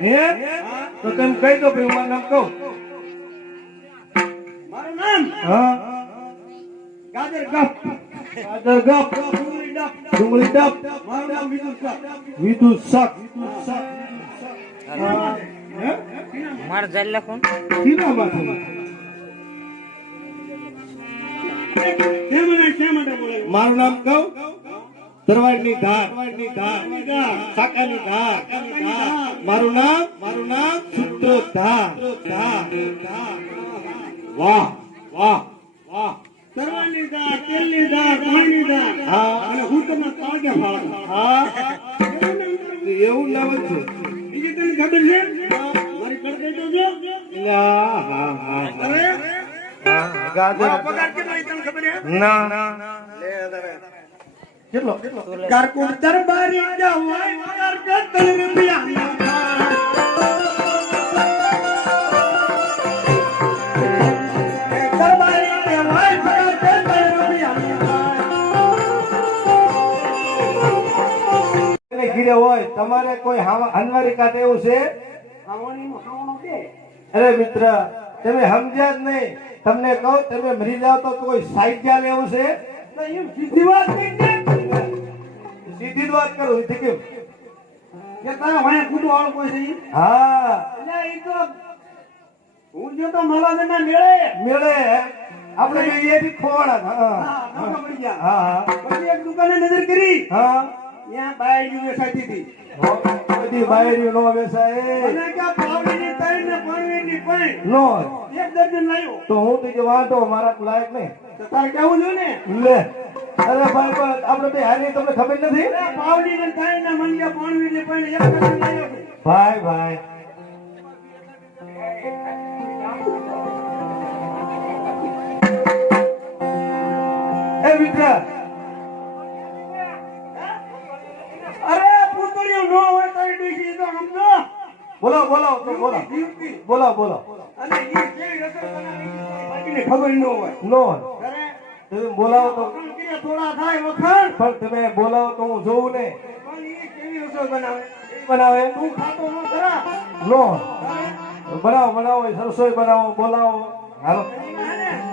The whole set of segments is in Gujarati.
હે તો તમે કહી દો ભાઈ મારું નામ કહું. મારું નામ હા ગાજર ગપ ગાજર ગપ ડુંગળી ડપ ડુંગળી ડપ મારું નામ વિદુષક વિદુષક માર જલ લખો મારું નામ કહું તરવાડની ધાર શાકાની ધાર મારું નામ સૂત્રધાર. વાહ વાહ વાહ તરવાની દાળ તેલની દાળ પાણીની દાળ હા અને હું તમને તાગે ફાળા હા એવું નામ જ છે. બીજી તને ખબર છે મારી કર દેજો જો હા હા હા અરે ગાજર પગાર કેટલો એ તને ખબર છે ના લે કેટલો કારકુર દરબારી જવાય પગાર કે તને રૂપિયા ના દરબારી જવાય પગાર કે તને રૂપિયા ઘીરે હોય તમારે કોઈ હનવારી કાઢે એવું છે? ખાવાનું દે અરે મિત્ર તમે સમજ્યા જ નહીં. તમને કહું તમે મરી જાવ તો કોઈ સાહિત્ય લેવું છે? તો એમ સીધી વાત નહીં ને સીધી જ વાત કરું છું કેમ? કે તારા ભાઈ ખુદો આળ કોઈ છે ઈ? હા એટલે ઈ તો હું જો તો મલાદના મેળે મેળે આપણે જોઈએ બી ખોવાડા. હા નોકા પડી ગયા હા પછી એક દુકાને નજર કરી હા ત્યાં બાયડી વેચાતી હતી બધી બાયરી નો વેસાય અને કે પાવડીની તઈ ને પાણીની પઈ નો એક દર્જન લાવ્યો તો હું તો વાંધો મારા લાયક નહીં તો તારે કેવું જોઈએ ને લે. અરે ભાઈ પણ આપણે તો હારી તમને ખબર નથી. અરે પાવડીની તઈ ને મંગ્યા પાણીની પઈ ને એક દર્જન લાવ્યો છે. ભાઈ ભાઈ એ મિત્ર અરે પૂતળીઓ નો હોય તારી ડોશી તો સમજો બોલો બોલો તો બોલો જીવતી બોલો બોલો અને ઈ કેવી રસોઈ બનાવી છે તારી બાકીને ખબર ન હોય નો અરે તમે બોલાવો તો વખાણ કર્યા થોડા થાય વખાણ પણ તમે બોલાવો તો હું જોઉં ને પણ ઈ કેવી રસોઈ બનાવે બનાવે તું ખાતો ન ખરા નો તારે બનાવો બનાવો રસોઈ બનાવો બોલાવો હાલો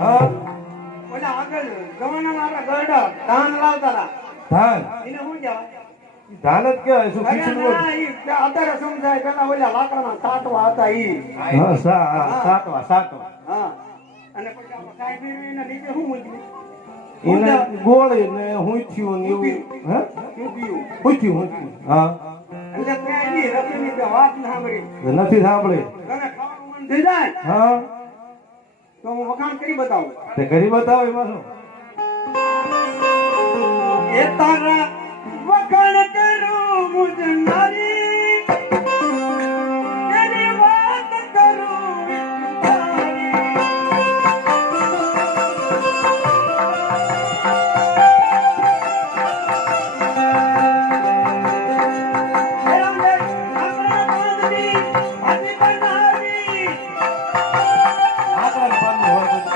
હા ઓલા આગળ જમાનામાં આપણા ગરડા ધાન લાવતા હતા ધાન એને શું કહેવાય ધાન જ કહેવાય શું અરે ખીચડું ના, ઈ અત્યારે સમજાય પેલા ઓલા લાકડાના સાટવા હતા ઈ હા સાતવા હા અને પછી આપણે કાંઈ બી એના નીચે શું મૂક્યું એને ગોળી ને હુંચ્યું ને એવું હે મૂક્યું હુંચ્યું હા એટલે ત્યાં ઈ રસોઈની જે વાત ના સાંભળી નથી સાંભળી તને ખાવાનું મન થઈ જાય હા તો હું વખાણ કરી બતાવું તે કરી બતાવો એમાં શું એ તારા વખાણ કરું મુજ નારી તેરી વાત કરું તારી આકરા પાનું હોય તો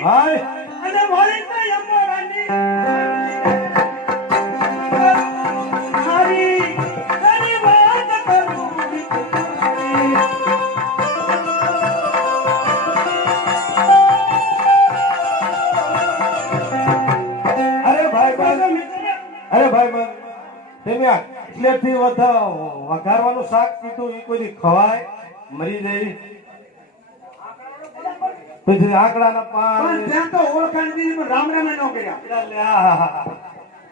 હાય અને વાળી તો યમરાની મારી તારી વાત કરું અરે ભાઈ તમે એટલેથી વઘારવાનું શાક કીધું એ કોઈ ખવાય મરી જાય પછી આંકડાના પાન પણ ત્યાં તો ઓળખાણ દીધી પણ રામ રામે ન કર્યા રામ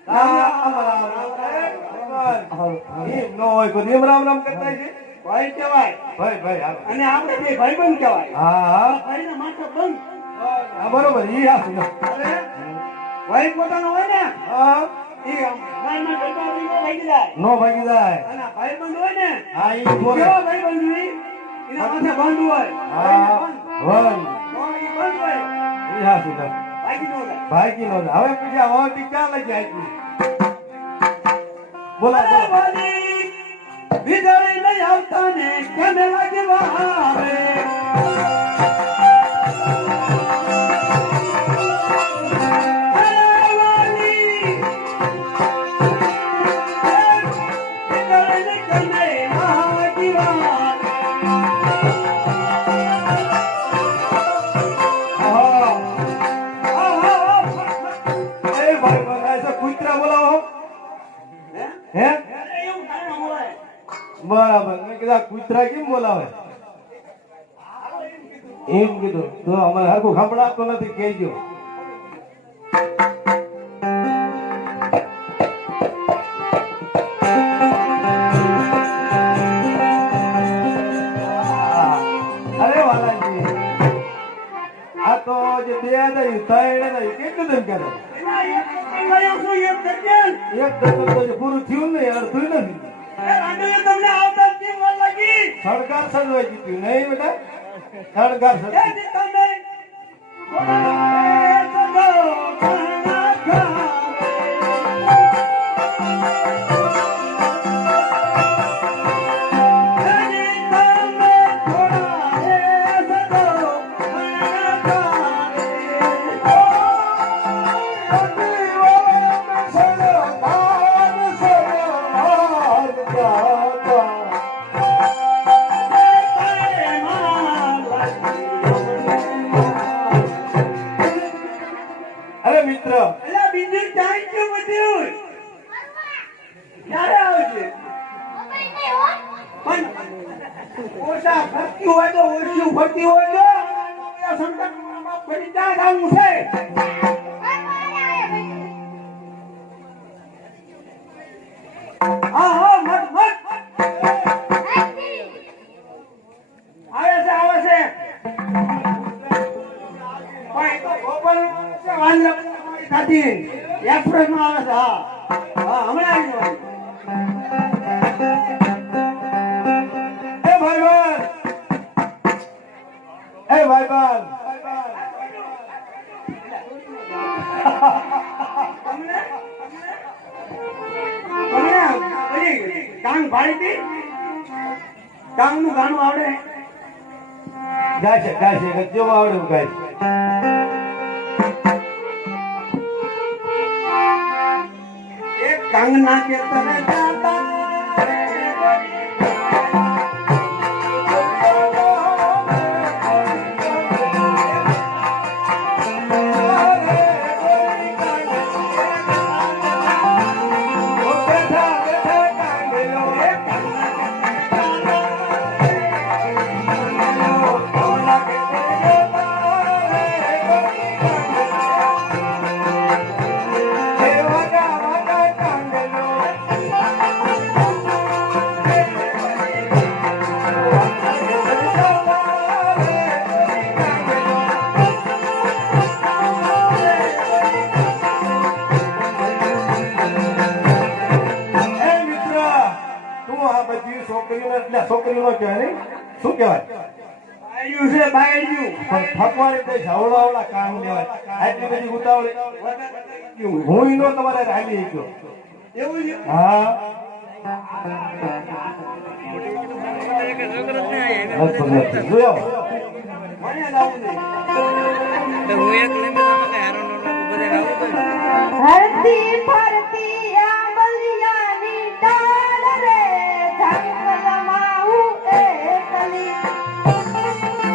રામ રામ રામ એમ ન હોય કોઈ એમ રામ રામ કરતા છે ભાઈ કહેવાય ભાઈ ભાઈ હાલો. અને આપણે બે ભાઈબંધ કહેવાય હા હા ભાઈના માથે બંધ હા બરોબર ઈ હાસુ અરે ભાઈ પોતાનો હોય ને હા ઈ ભાઈના કરતા ભાગી જાય નો ભાગી જાય અને ભાઈબંધ હોય ને હા ઈ બોલે કેવો ભાઈબંધ હોય એના માથે બંધ હોય હા વન તો ઈ બંધ હોય ઈ હાસુ ભાગી ન જાય ભાગી નો જાય. હવે પછી આ વાવટી ક્યાં લઈ જાય તું? બોલા અરે બોલા. વાલી વીજળી લઈ આવતા ને કેમ લાગવા આવે અરે વાલી વીજળી કેમ લાગવા એ ભાઈ ભાઈ એસો કૂતરા બોલાવો હે હે અરે એવું કાંઈ ન હોય બરાબર મેં કીધું આ કૂતરા કેમ બોલાવે એમ કીધું તો અમારે હરખું સંભળાતો નથી કહેજો અરે વાલાજી આ તો જે બે હતા એ ત્રણ હતા એ કેટલું તેમ કહેતા એના એક લાયો છું એક દર્જન એક દર્જન તો હજી પૂરું થયું ને અડધું નથી એ રાંડોએ તમને આવતા જ કેમ વાર લાગી સળગાર સજવાઈ જીત્યું નહીં બેટા સળગાર એ સજવાઈ જીતને ઓરે સગો ખાના ખાવે અરે મિત્ર અલા બીજું ટાઈમ કેમ બધું ક્યારે આવશે પણ ઓછા ફરતી હોય તો ઓછી ફરતી હોય તો સંકટમાં ફરી ત્યાં આવવું છે હા હા મત મત આવે છે પણ એ તો ગોપાલ વાંદરા સાથી એક્સપ્રેસ માં આવે છે હા હા હમણાં આવી જવાનું એ ભાઈબંધ એ ભાઈબંધ તમને ઓલી કાંગ ભાળી કાંગ નું ગાણું આવડે ગાય છે જેવું આવડે એવું ગાય છે એક કાંગ ના કે તને દાદા રે છોકરીઓ કહેવાય નહીં શું કહેવાય બાયડ્યું છે બાયડ્યું પણ ફકવાડી દે હવળા કામ લેવાય આટલી બધી ઉતાવળ હું ઈનો તમારે રાજી ગયો એવું છે હા જોયો મને લાવું નહીં હું એક લઈને હારો નો બધે આવું હરતી ફરતી આંબલિયાની ડાળ રે જંગલમાં હું એકલી ફરતી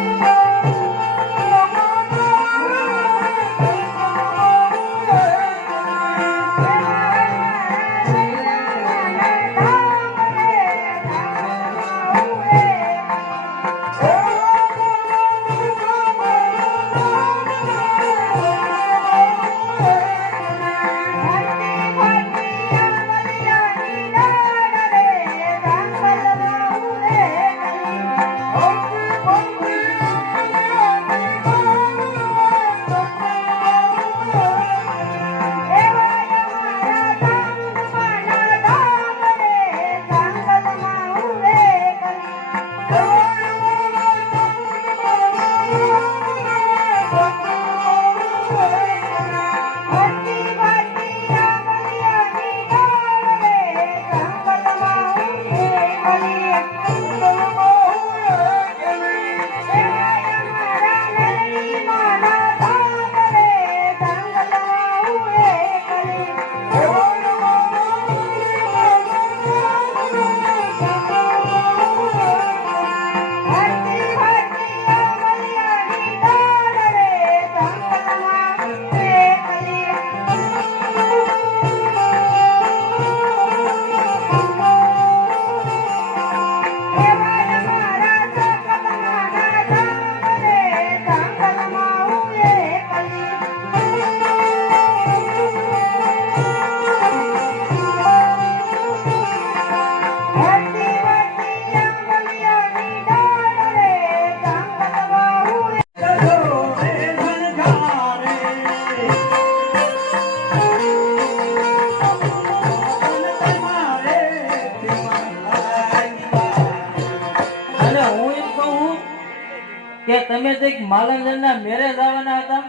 તમે જે માલંજનના મેરેજ આવવાના હતા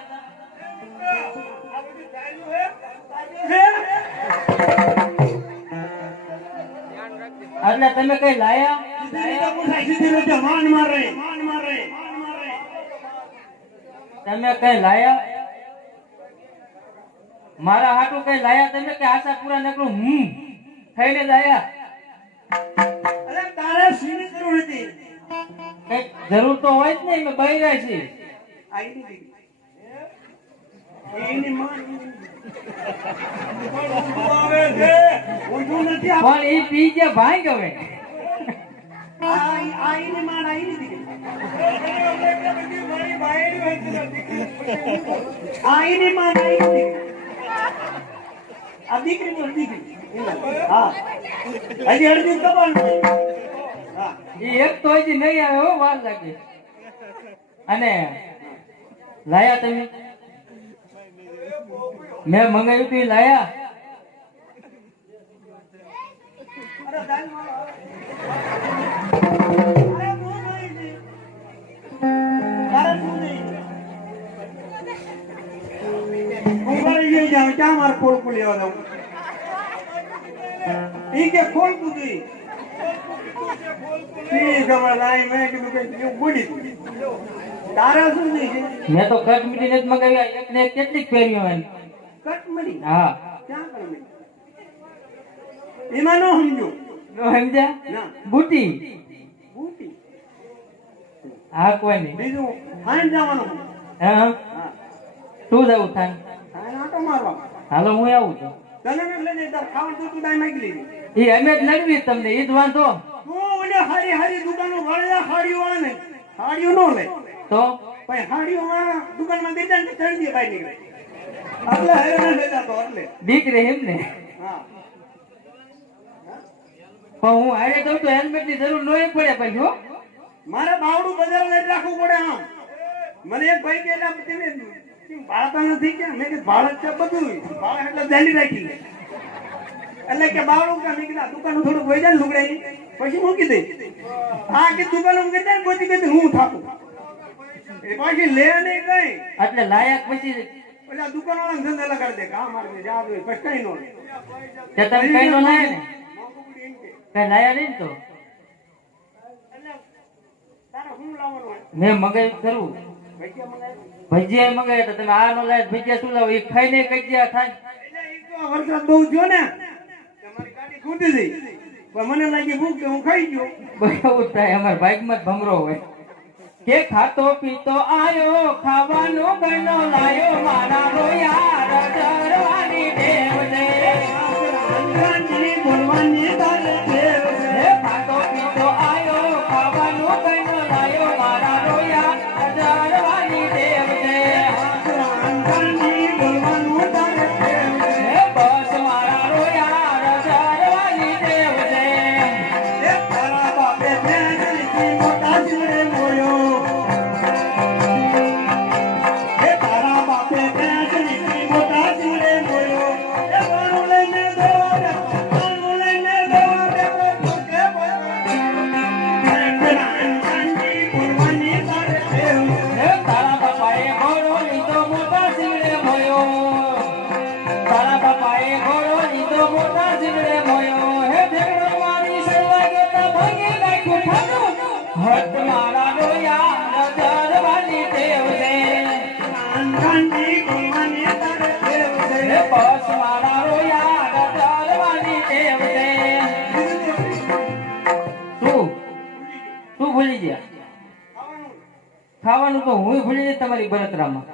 એટલે તમે કઈ લાયા માન મારે તમે કઈ લાયા મારા હાટું કઈ લાયા તમે કે આશા પૂરા નકરું થઈને લાયા અરે તારે સીની જરૂર હતી કઈ જરૂર તો હોય જ નહીં મેં બહી રહી છે આઈની દીકરી એની માન આવે છે ઊંધું નથી આ પણ એ પી ગયા ભાઈ ગવે આઈની માન આઈની દીકરી આઈની માન આઈની દીકરી આ દીકરી તો દીકરી હા હજી અડધી કબાલ હા એ એક તો હજી નહીં આવે હો વાર લાગે અને લાયા તમે મેં મંગાવ્યું તું એ લાયા અરે દાલ મારો અરે હું નહીં તારે શું નહીં હું ઘરે જઈ જાઉં ક્યાં મારે ખોલકું લેવા જાઉં ઈ કે ખોલકું તું ઠીક અમારે લાઈ મેં કીધું કે બોડી તારા શું નહીં મેં તો કટ મીટી નથી મંગાવ્યા એક ને એક કેટલીક પહેર્યો એને કટ મળી હા ક્યાં કરી એમાં નો સમજો નો સમજ્યા ના બુટી બુટી હા કોઈ નહીં બીજું ફાઈન જવાનું હા હા તું જવું થાય ફાઈન આટો મારવા હાલો હું આવું છું તને મેં લઈને તાર ખાવાનું તો તું દાઈ માગી લીધી એ અમે જ નડવી તમને ઈ જ વાંધો તું ઓલે હારી હારી દુકાનો વાળા હાડીઓ વાળા ને હાડીઓ નો લે તો ભાઈ હાડીઓ વાળા દુકાનમાં ગઈ જાય ને ચડી દે ભાઈ નીકળે એટલે હેરાન લેતા તો એટલે દીકરી એમ ને હા પણ હું હારે દઉં તો હેલ્મેટ ની જરૂર નહીં પડે ભાઈ હો મારે બાવડું બજાર લઈ રાખવું પડે આમ મને એક ભાઈ કે તમે ભાળતા નથી કે મેં કીધું ભાળ છે બધું ભાળ એટલે દાંડી રાખી એટલે કે બાવડું કે મેં કીધું દુકાન થોડુંક વહી જાય ને લુગડાઈ પછી મૂકી દઈ આ કે દુકાન મૂકી જાય ને પછી કીધું હું થાકું એ પાછી લે નહીં કઈ એટલે લાયક પછી એટલે દુકાન વાળા ધંધા લગાડી દે કામ મારે યાદ હોય પછી કઈ નો લે તે તમે કઈ નો લાયા ને કઈ લાયા નહીં ને તો તારે શું લાવવાનું હોય મેં મગાવ્યું ખરું ભજીયા મંગાવ્યા ભજીયા મગાવ્યા તો તમે આ નો લાયા ભજીયા શું લાવો એ ખાઈને કજિયા થાય એટલે ઈ તો આ વરસાદ બહુ થયો ને તમારી ગાડી ખૂટી ગઈ પણ મને લાગી ભૂખ કે હું ખાઈ ગયો બહુ થાય અમારા બાઈકમાં જ ભમરો હોય કે ખાતો પીતો આયો ખાવાનો ગણો લાયો મારા રોયા રજરવાની દેવ છે ગાંધી બોલવાની તારે દેવ છે હે ખાતો પીતો આયો ખાવાનો ગણો લાયો મારા રોયા રજરવાની દેવ છે ગાંધી બોલવાનું તારે દેવ છે હે બસ મારા રોયા રજરવાની દેવ છે એ તારા બાપે ભેંસની મોટા જીવડે મોયો એ તારા બાપે ભેંસની મોટા જીવડે મોયો એ બાણું લઈને દેવા દે બાણું લઈને દેવા દે કે ગાંધી બોલવાની તારે દેવ છે હે તારા બાપાએ ઘોડો લીધો મોટા શિવડે મોયો તારા બાપાએ ઘોડો લીધો મોટા શિવડે મોયો હે ઢેકડો મારી સેવા ગેતા ભાગી નાખ્યું ઠાડું હટ મારા રોયા રજરવાની દેવ છે ગાંધી બોલવાની તારે દેવ છે હે બસ મારા રોયા રજરવાની દેવ છે શું ભૂલી ગયા ખાવાનું તો હું ભૂલી જાય તમારી બળતરામાં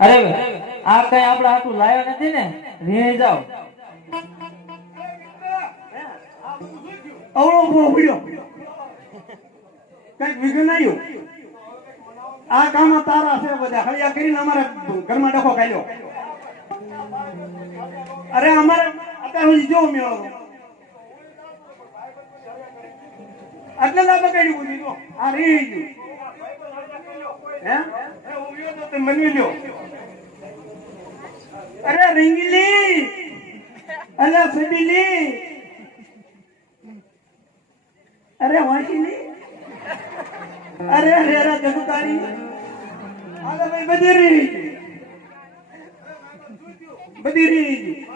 અરે આ કઈ આપડા હાથું લાયો નથી ને રી જાઓ અવળો ઉભો પડ્યો કઈક વિઘન આવ્યું આ કામ તારા છે બધા હળિયા કરીને અમારે ઘરમાં ડખો ખાલ્યો અરે અમારે અત્યાર સુધી જો મેળો એટલે ના બગાડ્યું બધું જો આ રહી ગયું હે હું ગયો તો તમે મનવી લ્યો. અરે રીંગલી અરે સડીલી અરે વાંચીલી અરે રેરા જગુતારી અરે ભાઈ બધી રીત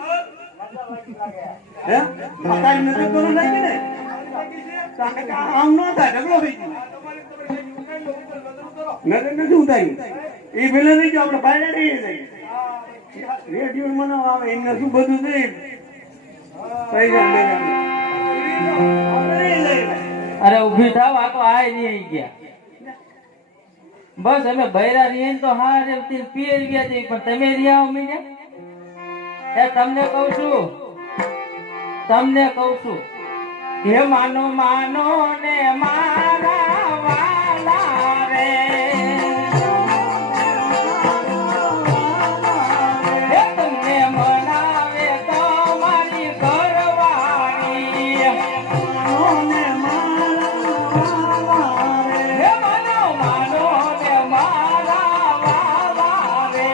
હે કાઈ નજર તો લાગી ને આમ નો થાય ઢગલો થઈ ગયો નજર નથી ઉતારી એ પેલે નહીં જો આપણે બહાર રહી જાય રેડિયો મને આવે એમને શું બધું થઈ અરે ઊભી થાવ આ તો આય નહીં ગયા બસ અમે બૈરા રહીએ ને તો હા રે પીએ ગયા છે પણ તમે રહ્યા આવો મીને તમને કહું છું હે માનો માનો ને મારા વાલા રે હે તમને મનાવે તો મારી ઘરવાળી હે માનો માનો ને મારા વાલા રે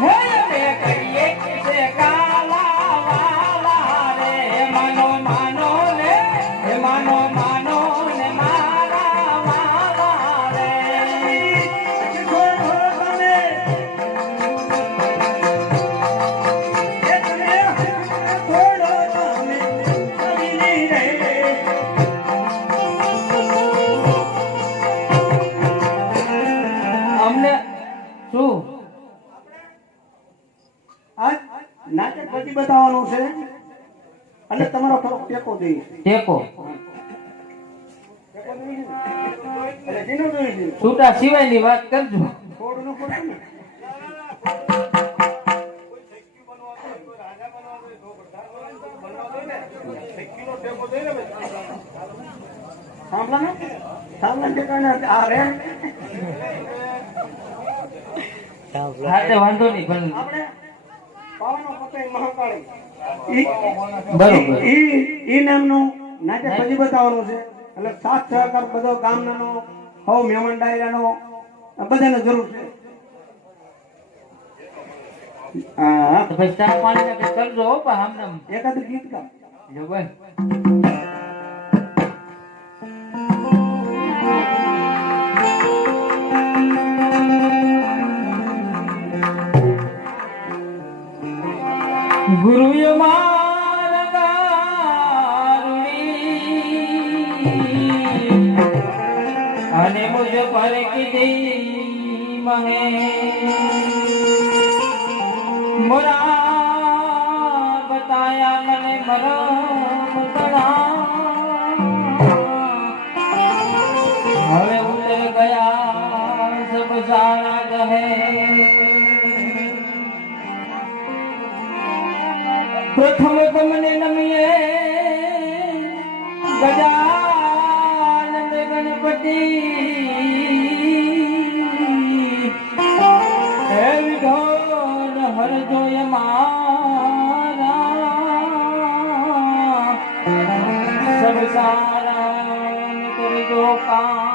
હે બે કહીએ કે કાલા વાલા રે માનો માનો ને હે માનો માનો ને મારા વાલા રે અમને શું આજ નાટક પછી બતાવવાનું છે અને તમારો થોડોક ટેકો દઈશ ટેકો એટલે જીનો દઈશ છૂટા સિવાયની વાત કરજો થોડું નું પડશે ને સાંભળા ઠેકાણે આ રે હા તે વાંધો નહીં પણ આપણે પાવાનો પતંગ મહાકાળી બરોબર ઈ નામનું નાટક પછી બતાવવાનું છે એટલે સાથ સહકાર બધો ગામનાનો હવ મહેમાન ડાયરાનો બધાને જરૂર છે હા તો પછી ચા પાણી ને કંઈ કરજો હો પણ આમ નામ એકાદ ગીત ગાવ જો ભાઈ ગુરુએ મારા ગારુડી અને મુझ પર કીધી મહે મોરા બતાયા મને મરમ તણા હવે ઉતર ગયા સબ સારા કહે પ્રથમ તમને નમીએ ગજાનંદ ગણપતિ હે વિઘોર હરજોય મારા સબ સારા કરજો કામ